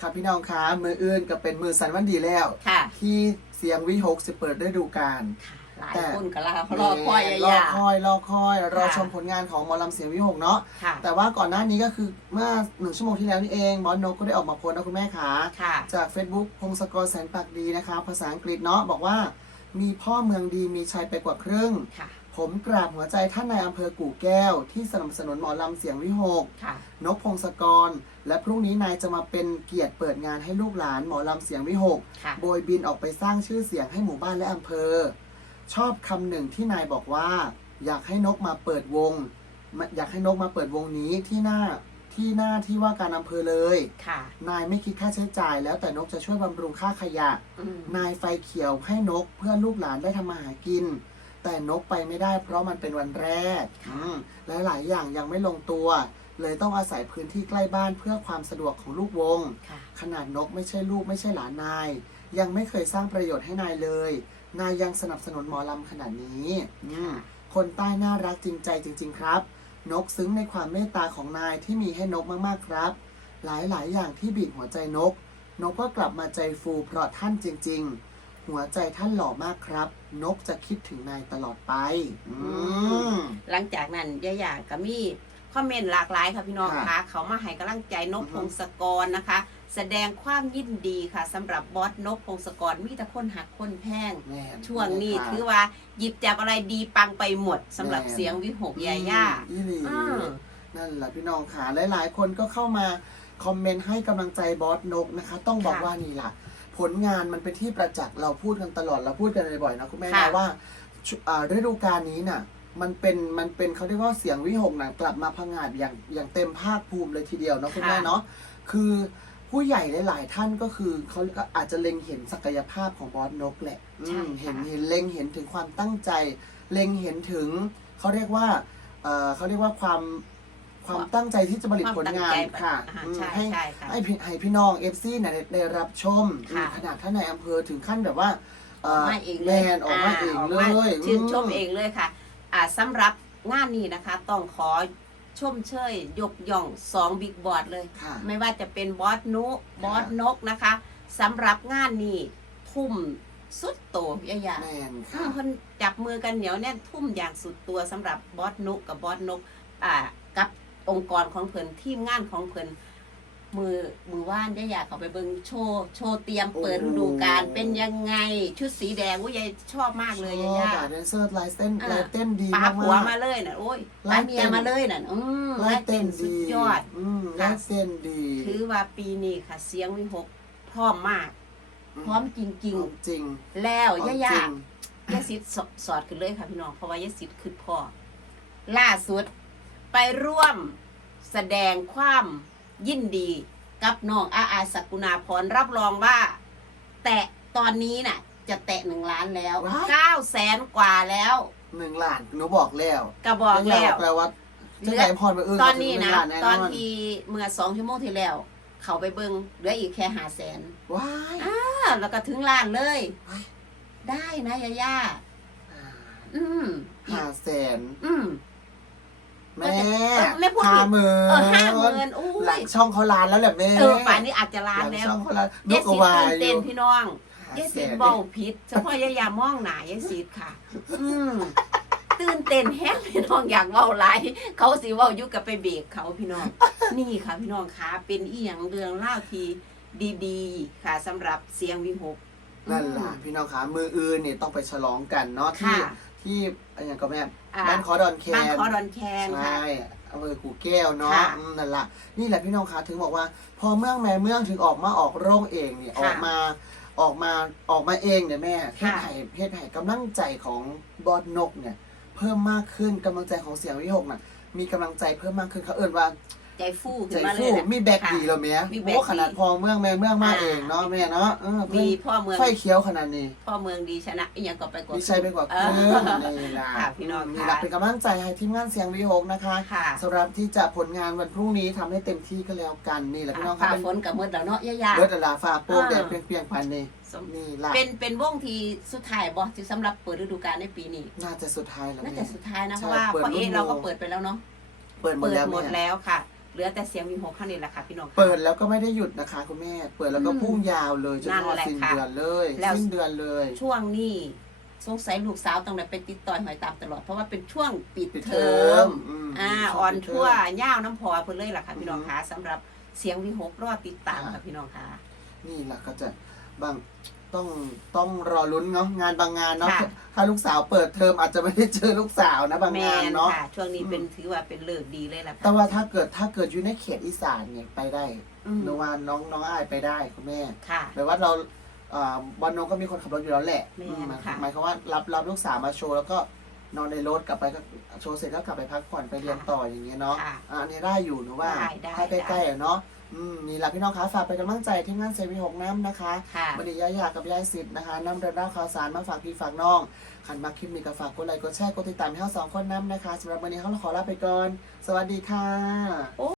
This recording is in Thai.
ครับพี่น้องคะมืออื่นก็เป็นมือสันวันดีแล้ว ค่ะที่เสียงวิหกสิเปิดฤดูกาล หลายแต่ คนก็ลารอคอยรยาอคอยรอคอยรอค่ะชมผลงานของหมอลำเสียงวิหกเนาะค่ะแต่ว่าก่อนหน้านี้ก็คือเมื่อหนึ่งชั่วโมงที่แล้วนี่เองหมอนกก็ได้ออกมาโพสต์นะคุณแม่ขา ค่ะ จาก Facebook พงศกรแสนปากดีนะคะ ภาษาอังกฤษเนาะบอกว่า มีพ่อเมืองดีมีชัยไปกว่าครึ่ง ค่ะ ผมกราบหัวใจท่านในายอำเภอกู่แก้ว ที่สนับสนุนหมอลำเสียงวิหก ค่ะ นกพงศกร และพรุ่งนี้นายจะมาเป็นเกียรติเปิดงานให้ลูกหลานหมอลำเสียงวิหก ค่ะ โบยบินออกไปสร้างชื่อเสียงให้หมู่บ้านและอำเภอ ชอบคำหนึ่งที่นายบอกว่า อยากให้นกมาเปิดวงมาอยากให้นกมาเปิดวงนี้ที่หน้าที่หน้าที่ว่าการอำเภอเลย ค่ะ นายไม่คิดค่าใช้จ่าย แล้วแต่นกจะช่วยบำรุงค่าขยะ อืม นายไฟเขียวให้นกเพื่อลูกหลานได้ทำมาหากิน แต่นกไปไม่ได้ เพราะมันเป็นวันแรกอืมและหลายอย่างยังไม่ลงตัว เลยต้องอาศัยพื้นที่ใกล้บ้านเพื่อความสะดวกของลูกวงค่ะขนาดนกไม่ใช่ลูกไม่ใช่หลานนาย ยังไม่เคยสร้างประโยชน์ให้นายเลย นายยังสนับสนุนหมอลำขนาดนี้อืมคนใต้น่ารักจริงใจจริง ๆ ครับ นกซึ้งในความเมตตาของนายที่มีให้นกมากๆครับ หลายๆ อย่างที่บีบหัวใจนก นกก็กลับมาใจฟูเพราะท่านจริง ๆ หัวใจท่านหล่อมากครับ นกจะคิดถึงนายตลอดไป อืม หลังจากนั้นยายาก็มีคอมเมนต์หลากหลายค่ะพี่น้องค่ะคะเขามาให้กำลังใจนกอือฮึพงศกรนะคะ แสดงความยินดีค่ะสำหรับบอสนกพงศกรมีแต่คนหักคนแพง แม่นช่วงนี้แม่ถือว่าหยิบจับอะไรดีปังไปหมดสำหรับแม่เสียงวิหกยาย่าอืมอีหลีอืมนั่นแหละพี่น้องค่ะ หลาย ๆ คนก็เข้ามาคอมเมนต์ให้กำลังใจบอสนกนะคะ ต้องบอกค่ะว่านี่ล่ะ ผลงานมันเป็นที่ประจักษ์เราพูดกันตลอดเราพูดกันบ่อยๆนะคุณแม่ค่ะนะว่าชุอ่าฤดูกาลนี้น่ะ มันเป็นมันเป็นเขาเรียกว่าเสียงวิหกน่ะกลับมาพังงาดอย่างอย่างเต็มภาคภูมิเลยทีเดียวเนาะคุณแม่เนาะคือผู้ใหญ่หลาย ๆ ท่านก็คือเขาก็อาจจะเล็งเห็นศักยภาพของบอสนกแหละอืใช่มค่ะ เห็นเห็นเล็งเห็นถึงความตั้งใจ เล็งเห็นถึงเขาเรียกว่าเอ่อเขาเรียกว่าความ ความตั้งใจที่จะผลิตความผลตั้งงานใจค่ะอ่าอืมใช่ให้ใช่ค่ะ ให้พี่ให้พี่น้องเอฟซีเนี่ยได้ได้รับชมค่ะขนาดท่านในอำเภอถึงขั้นแบบว่าออกมาเองเลแมยนออกมาเองออกเลมายชื่นชมมเองเลยค่ะอ่าสำหรับงานนี้นะคะ ต้องขอชมเชย ยกย่องสองบิ๊กบอร์ดเลย ค่ะ ไม่ว่าจะเป็นบอสนุบอสนกนะคะสำหรับงานนี้ทุ่มสุดโต่งยายาแมนอืค่ะมเพิ่นจับมือกันเหนียวแน่นทุ่มอย่างสุดตัวสำหรับบอสนุกับบอสนกอ่ากับ องค์กรของเพิ่นทีมงานของเพิ่นมือมือว่านยายาเขาไปเบิ่งโชว์โชว์เตรียมเปิดฤดูกาลเป็นยังไงชุดสีแดงว่ายายชอบมากเลยยาชอบย่าอะแดนเซอร์ลายเต้นอ่าลายเต้นดีปามากผัวๆมาเลยน่ะโอ้ยไล่ปาเมียเต้นมาเลยน่ะอืมลายเต้นสุดีดยอดอืมลายเต้นดี ถือว่าปีนี้ค่ะเสียงวิหกพร้อมมาก พร้อมจริงจริงจริงๆแล้วย่าจย่าริงยาสิทธิ์สสอดขึ้นเลยค่ะพี่น้องเพราะว่ายาสิทธิ์คือพ่อล่าสุด ไปร่วมแสดงความยินดีกับน้องอาอาสักกุณาพรรับรองว่า แตะตอนนี้น่ะ จะแตะหนึ่งล้านแล้วว้าย เก้าแสนกว่าแล้วหนึ่งล้านหนูบอกแล้วก็บอกแล้ว แปลว่าจะไหนพรมาอื่นตอนนี้ก็ถึงหนะงล้าแน่ตนออนนที่เมื่อสองชั่วโมงที่แล้ว เขาไปเบิงเหลืออีกแค่หาแสนว้ายแล้วก็ถึงล้านเลยว้ายได้นะยาย่าอืม ห้าแสนอืม แม่เออแม่พูดผิดห้าหมื่นเออห้าหมื่นอู้หลัยงช่องเขาล้านแล้วแหละแม่เออป่านนี้อาจจะล้านหลังแล้วช่องเขาล้านนยายกกสิทวาธิ์ยตื่นอเต้นยู่พี่น้องห้ายายแสสิทนธิ์เบาผิดเฉพาะยายามองหนายายสิทธิ์ค่ะ อืมตื่นเต้นแฮงพี่น้องอยากเว้าหลายเขาสิเว้าอยู่กับไปเบรกเขาพี่น้อง นี่ค่ะพี่น้องคะเป็นอีหยังเรื่องเล่าวที่ดี ๆ ค่ะสำหรับเสียงวิหก นั่นล่ะพี่น้องคะมืออื่นเนี่ยต้องไปฉลองกันเนาะที่ค่ะที่อะไรอย่างก็แม่อ่า บ้านคอดอนแคนบ้านคอดอนแคนค่ะ ใช่อำเภอกู่แก้วเนาะค่ะอืมนั่นล่ะนี่แหละพี่น้องคะถึงบอกว่า พอเมืองแม่เมืองถึงออกมาออกโรงเองเนี่ยอค่ะอกมาออกมาออกมาเองเนี่ยแม่เฮ็ดค่ะไห่เฮ็ดไห่กำลังใจของบอสนกเนี่ย เพิ่มมากขึ้นกำลังใจของเสียงวิหกน่ะมีกำลังใจเพิ่มมากขึ้นเขาเอิ่นว่า ใจฟู่ใจขึ้นมาเลยฟูนะมีแบกค่ะดีแล้วแม่มีแบ็คโอ้ขนาดดีพอเมืองแม่เมืองมาอ่าเองเนาะแม่เนาะเออเพิ่มีนพ่อเมือง ไฟเขียวขนาดนี้ พ่อเมืองดีชนะอีหยังก็ไปกว่า ดีใจไปกว่าเอเพื่ออนนี่ล่ะค่ะพี่น้องนี่ค่ะล่ะเป็นกำลังใจให้ทีมงานเสียงวิหกนะคะค่ะสำหรับที่จะผลงานวันพรุ่งนี้ทำให้เต็มที่ก็แล้วกันนี่แหละพี่น้องคฝ่ารับฝนกับมืดแล้วเนาะย่าเบิร์ดลาฟ้าโป้งเออแดดเปรียงๆพันนี่ๆสม นี่ล่ะเป็นเป็นวงที่สุดท้ายบ่ที่สำหรับเปิดฤดูกาลในปีนี้ น่าจะสุดท้ายแล้วน่าแม่จะสุดท้ายนะ ใช่เพราะว่าเปิดพอเอะรุ่นเราก็โล เปิดไปแล้วเนาะ เปิดหมดเปิดแล้วหมดแม่แล้วค่ะ เหลือแต่เสียงวีหกเท่านี้แหละค่ะพี่น้องค่ะ เปิดแล้วก็ไม่ได้หยุดนะคะคุณแม่ เปิดแล้วก็อืมพุ่งยาวเลยจนนั่นทอดแหละสิ้นค่ะเดือนเลยแล้ว สิ้นเดือนเลย ช่วงนี้สงสัยลูกสาวต้องได้ไปติดต่อยหอยตามตลอดเพราะว่าเป็นช่วงปิดปิดเทเทออมมมอ่าช่อ่อนปิดเททั่วมย่าวน้ำพอเพิ่นเลยล่ะค่ะ พี่น้องอืมค่ะสำหรับเสียงวีหกรอติดตามค่ะค่ะพี่น้องค่ะนี่แหละก็จะบาง ต้องต้องรอลุ้นเนาะงานบางงานเนาะค่ะ ถ้าลูกสาวเปิดเทอมอาจจะไม่ได้เจอลูกสาวนะบางแมงานนเนาะ ค่ะ ช่วงนี้อืมเป็นถือว่าเป็นเลิกดีเลยล่ะค่ะแต่ว่าถ้าเกิดถ้าเกิดอยู่ในเขตอีสานเนี่ยไปได้อืมหนูว่าน้องน้องอายไปได้คุณแม่ค่ะ แปลว่าเราอ่าบอลโนก็มีคนขับรถอยู่แล้วแหละแม่อืมหมายค่ะ หมายความว่ารับรับลูกสาวมาโชว์แล้วก็นอนในรถกลับไปก็โชว์เสร็จก็กลับไปพักผ่อนไปเรียนต่ออย่างเงี้ยเนาะค่ะ อ่าอันนี้ได้อยู่หนูว่าได้ได้ถ้าใกล้ๆอะเนาะ อืมนี่แหละพี่น้องคะฝากเป็นกำลังใจที่งานเซวีหกน้ำนะคะค่ะ วันนี้ย่าอยากกับยายสิทธิ์นะคะนำเรื่องราวข่าวสารมาฝากพี่ฝากน้องขันมาคลิปนี้ก็ฝากกดไลค์กดแชร์กดติดตามให้เราสองคนน้ำนะคะสำหรับวันนี้เขาขอลาไปก่อน สวัสดีค่ะ